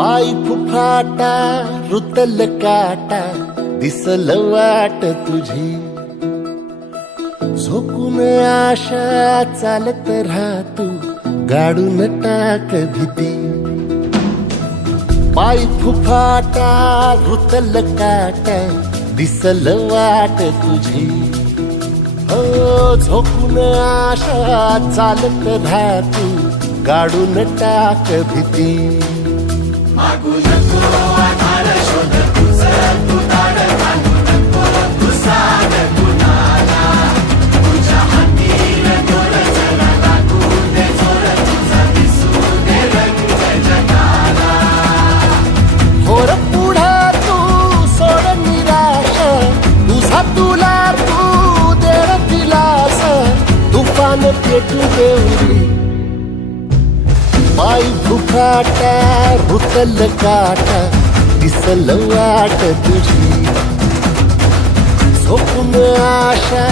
पाय फुफाटा रुतल काटा दिसल वाट तुझी झोकून आशा चालत राहतू गाडून टाक भीती पाय फुफाटा रुतल काटा दिसल वाट तुझी हो झोकून आशा चालत राहतू गाडून टाक भीती मागू नको आधार शोध तुझं तू ताड घालू नको तू साध कुणाला तुझ्या हातीन दोर जरा लागू दे जोर तुझा दिसू दे रंग जगाला होर पुढे तू सोड निराश तुझा तुला तू दे दिलास तुफान पेटू देऊरी पाय फुफाटा रुतल काटा दिसल वाट तुझी झोपून आशा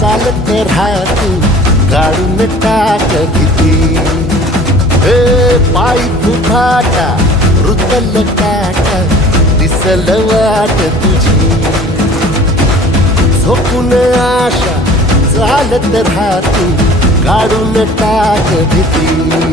चालत राहतू गाडून टाक भीती पाय फुफाटा रुतल काटा दिसल वाट तुझी झोपून आशा चालत राहतू गाडून टाक भीती